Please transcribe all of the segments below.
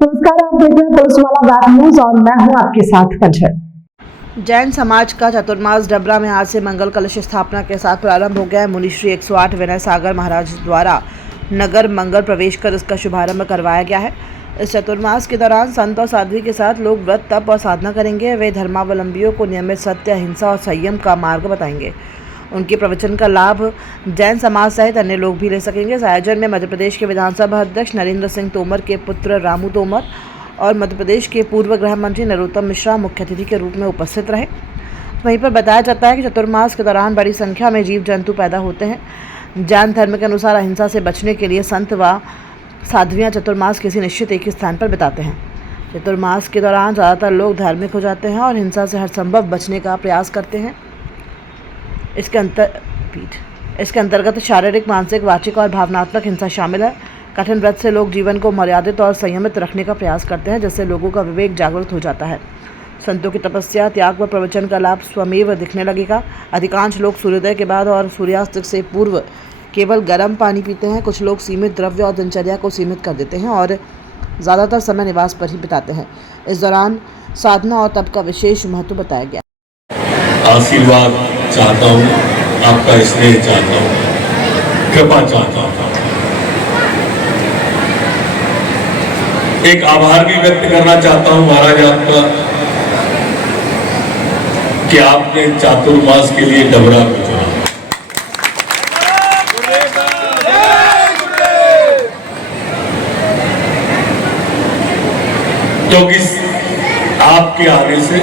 नमस्कार, आप देख रहे हैं पुलिसवाला बात न्यूज और मैं हूं आपके साथ कंचन। जैन समाज का चतुर्मास डबरा में आज से मंगल कलश स्थापना के साथ प्रारंभ हो गया है। मुनिश्री 108 विनय सागर महाराज द्वारा नगर मंगल प्रवेश कर इसका शुभारंभ करवाया गया है। इस चतुर्मास के दौरान संत और साध्वी के साथ लोग व्रत तप और साधना करेंगे। वे धर्मावलंबियों को नियमित सत्य, अहिंसा और संयम का मार्ग बताएंगे। उनके प्रवचन का लाभ जैन समाज सहित अन्य लोग भी ले सकेंगे। इस आयोजन में मध्य प्रदेश के विधानसभा अध्यक्ष नरेंद्र सिंह तोमर के पुत्र रामू तोमर और मध्य प्रदेश के पूर्व गृह मंत्री नरोत्तम मिश्रा मुख्य अतिथि के रूप में उपस्थित रहे। वहीं पर बताया जाता है कि चतुर्मास के दौरान बड़ी संख्या में जीव जंतु पैदा होते हैं। जैन धर्म के अनुसार अहिंसा से बचने के लिए संत व साध्वियाँ चतुर्मास किसी निश्चित एक स्थान पर बिताते हैं। चतुर्मास के दौरान ज़्यादातर लोग धार्मिक हो जाते हैं और हिंसा से हर संभव बचने का प्रयास करते हैं। इसके अंतर्गत शारीरिक, मानसिक, वाचिक और भावनात्मक हिंसा शामिल है। कठिन व्रत से लोग जीवन को मर्यादित और संयमित रखने का प्रयास करते हैं, जिससे लोगों का विवेक जागृत हो जाता है। संतों की तपस्या, त्याग व प्रवचन का लाभ स्वमेव दिखने लगेगा। अधिकांश लोग सूर्योदय के बाद और सूर्यास्त से पूर्व केवल गर्म पानी पीते हैं। कुछ लोग सीमित द्रव्य और दिनचर्या को सीमित कर देते हैं और ज़्यादातर समय निवास पर ही बिताते हैं। इस दौरान साधना और तप का विशेष महत्व बताया गया। आशीर्वाद चाहता हूँ, आपका स्नेह चाहता हूँ, कृपा चाहता हूँ। एक आभार भी व्यक्त करना चाहता हूँ महाराज आपका कि आपने चातुर्मास के लिए डबरा को चुना। क्योंकि आपके आने से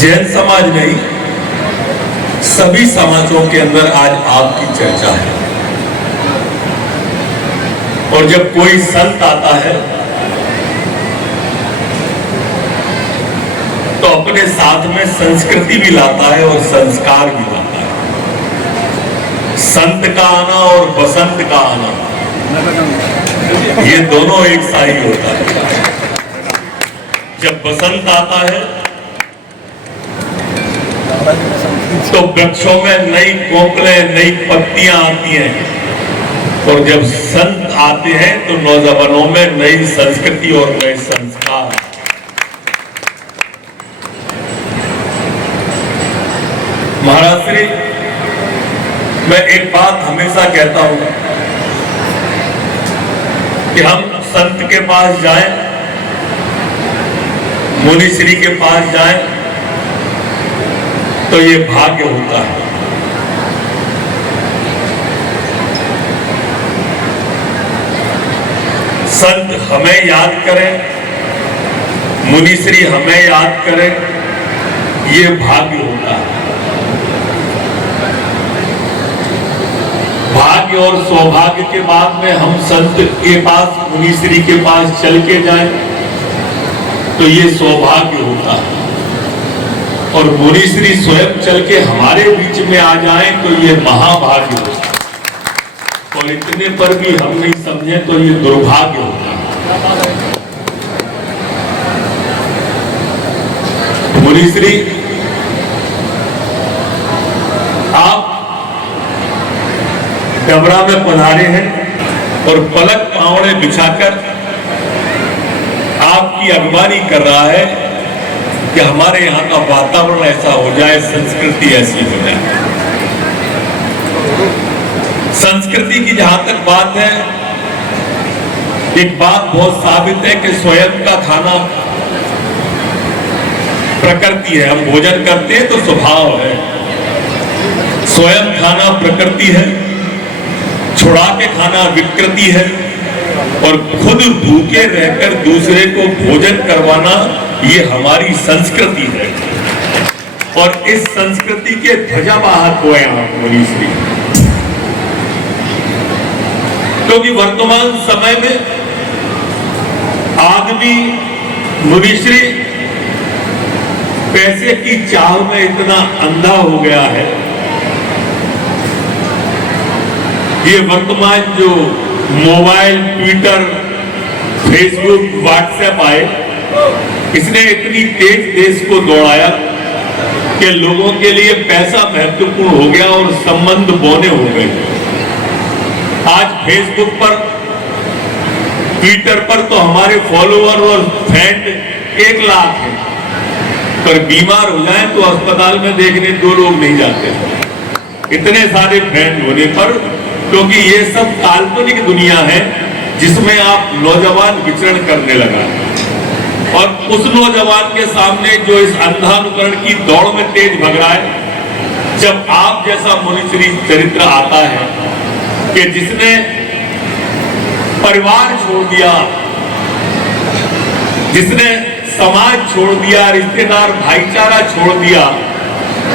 जैन समाज नहीं, सभी समाजों के अंदर आज आपकी चर्चा है। और जब कोई संत आता है तो अपने साथ में संस्कृति भी लाता है और संस्कार भी लाता है। संत का आना और बसंत का आना, ये दोनों एक सा ही होता है। जब बसंत आता है तो वृक्षों में नई कोपलें, नई पत्तियां आती हैं, और जब संत आते हैं तो नौजवानों में नई संस्कृति और नए संस्कार। महाराज श्री, मैं एक बात हमेशा कहता हूं कि हम संत के पास जाएं, मुनिश्री के पास जाएं तो ये भाग्य होता है। संत हमें याद करें, मुनिश्री हमें याद करें, ये भाग्य होता है। भाग्य और सौभाग्य के बाद में हम संत के पास, मुनिश्री के पास चल के जाएं तो ये सौभाग्य होता है। और मुनिश्री स्वयं चल के हमारे बीच में आ जाएं तो ये महाभाग्य होता है। और इतने पर भी हम नहीं समझे तो ये दुर्भाग्य होता है। मुनिश्री, आप डबरा में पधारे हैं और पलक पावड़े बिछाकर आपकी अगवानी कर रहा है कि हमारे यहाँ का वातावरण ऐसा हो जाए, संस्कृति ऐसी हो जाए। संस्कृति की जहां तक बात है, एक बात बहुत साबित है कि स्वयं का खाना प्रकृति है। हम भोजन करते हैं तो स्वभाव है, स्वयं खाना प्रकृति है, छुड़ा के खाना विकृति है, और खुद भूखे रहकर दूसरे को भोजन करवाना ये हमारी संस्कृति है। और इस संस्कृति के ध्वजावाहक हुए आप मुनिश्री, क्योंकि वर्तमान समय में आदमी, मुनिश्री, पैसे की चाह में इतना अंधा हो गया है। ये वर्तमान जो मोबाइल, ट्विटर, फेसबुक, व्हाट्सएप आए, इसने इतनी तेज देश को दौड़ाया कि लोगों के लिए पैसा महत्वपूर्ण हो गया और संबंध बौने हो गए। आज फेसबुक पर ट्विटर पर तो हमारे फॉलोअर और फ्रेंड 1 लाख है, पर बीमार हो जाए तो अस्पताल में देखने 2 लोग नहीं जाते, इतने सारे फ्रेंड होने पर। क्योंकि ये सब काल्पनिक दुनिया है जिसमें आप नौजवान विचरण करने लगा, और उस नौजवान के सामने जो इस अंधानुकरण की दौड़ में तेज भग रहा है, जब आप जैसा मुनिश्री चरित्र आता है कि जिसने परिवार छोड़ दिया, जिसने समाज छोड़ दिया, रिश्तेदार भाईचारा छोड़ दिया,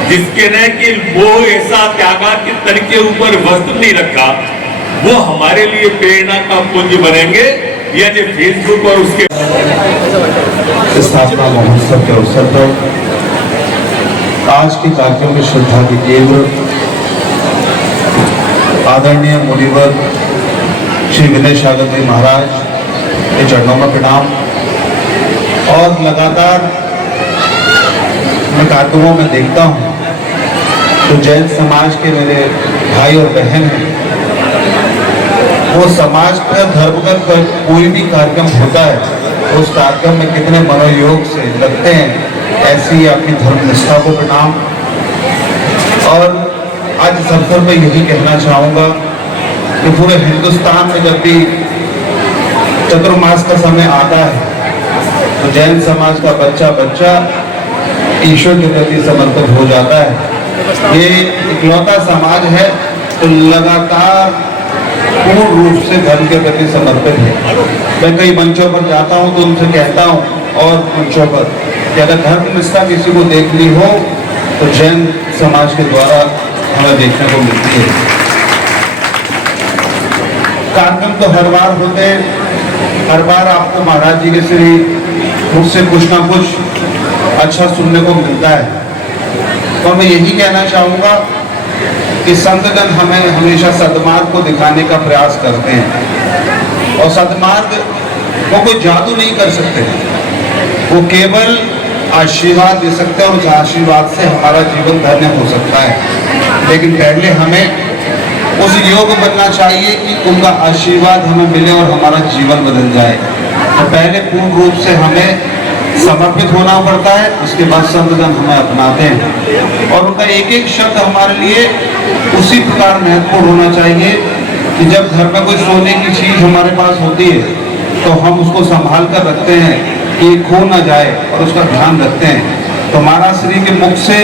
जिसके ने कि वो ऐसा त्यागा के तन के ऊपर वस्त्र नहीं रखा, वो हमारे लिए प्रेरणा का पुंज बनेंगे। या जो फेसबुक और उसके स्थापना महोत्सव के अवसर पर आज के कार्यक्रम में श्रद्धा के केंद्र आदरणीय मुनिवर श्री विनय सागर जी महाराज के चरणों में प्रणाम। और लगातार मैं कार्यक्रमों में देखता हूँ तो जैन समाज के मेरे भाई और बहन हैं, वो समाज पर धर्मगत पर कोई भी कार्यक्रम होता है तो उस कार्यक्रम में कितने मनोयोग से लगते हैं, ऐसी अपनी धर्म निष्ठा को प्रणाम। और आज इस अवसर पर यही कहना चाहूँगा कि पूरे हिंदुस्तान में जब भी चतुर्मास का समय आता है तो जैन समाज का बच्चा बच्चा ईश्वर के प्रति समर्पित हो जाता है। ये इकलौता समाज है तो लगातार पूर्ण रूप से धर्म के प्रति समर्पित है। मैं कई मंचों पर जाता हूँ तो उनसे कहता हूँ और मंचों पर कि अगर धर्म निष्ठा किसी को देखनी हो तो जैन समाज के द्वारा हमें देखने को मिलती है। कार्यक्रम तो हर बार होते हैं, हर बार आपको महाराज जी के श्री मुझसे कुछ ना कुछ अच्छा सुनने को मिलता है। और मैं यही कहना चाहूँगा कि संतजन हमें हमेशा सद्मार्ग को दिखाने का प्रयास करते हैं, और सद्मार्ग वो कोई जादू नहीं कर सकते, वो केवल आशीर्वाद दे सकते हैं और उस आशीर्वाद से हमारा जीवन धन्य हो सकता है। लेकिन पहले हमें उस योग बनना चाहिए कि उनका आशीर्वाद हमें मिले और हमारा जीवन बदल जाए। तो पहले पूर्ण रूप से हमें समर्पित होना पड़ता है, उसके बाद संतजन हमें अपनाते हैं और उनका एक एक शब्द हमारे लिए उसी प्रकार महत्वपूर्ण होना चाहिए कि जब घर में कोई सोने की चीज हमारे पास होती है तो हम उसको संभाल कर रखते हैं कि खो ना जाए और उसका ध्यान रखते हैं। तो महाराज श्री के मुख से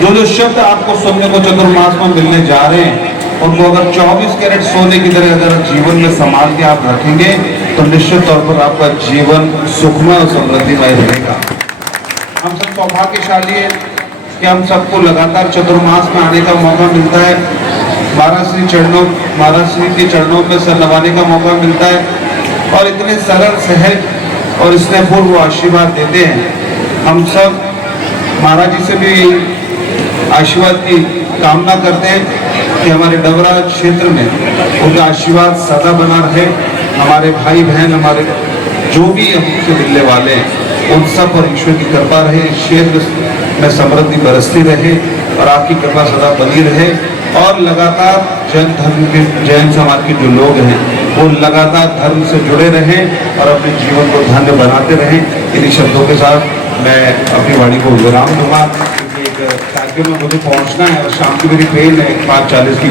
जो जो शब्द आपको सुनने को चतुर्मास में मिलने जा रहे हैं उनको अगर 24 कैरेट सोने की तरह अगर जीवन में संभाल के आप रखेंगे तो निश्चित तौर पर आपका जीवन सुखमय और समृद्धिमय रहेगा। हम सब सौभाग्यशाली है कि हम सबको लगातार चतुर्मास में आने का मौका मिलता है, महाराज श्री के चरणों में सर नवाने का मौका मिलता है और इतने सरल सहज और स्नेहपूर्व आशीर्वाद देते हैं। हम सब महाराज जी से भी आशीर्वाद की कामना करते हैं कि हमारे डबरा क्षेत्र में उनका आशीर्वाद सदा बना रहे। हमारे भाई बहन, हमारे जो भी हमसे मिलने वाले हैं उन सब पर ईश्वर की कृपा रहे, क्षेत्र में समृद्धि बरसती रहे और आपकी कृपा सदा बनी रहे। और लगातार जैन धर्म के, जैन समाज के जो लोग हैं वो लगातार धर्म से जुड़े रहें और अपने जीवन को धन्य बनाते रहें। इन्हीं शब्दों के साथ मैं अपनी वाणी को विराम दूंगा, क्योंकि एक कार्यक्रम में मुझे पहुंचना है और शाम की मेरी ट्रेन है 5:40 की।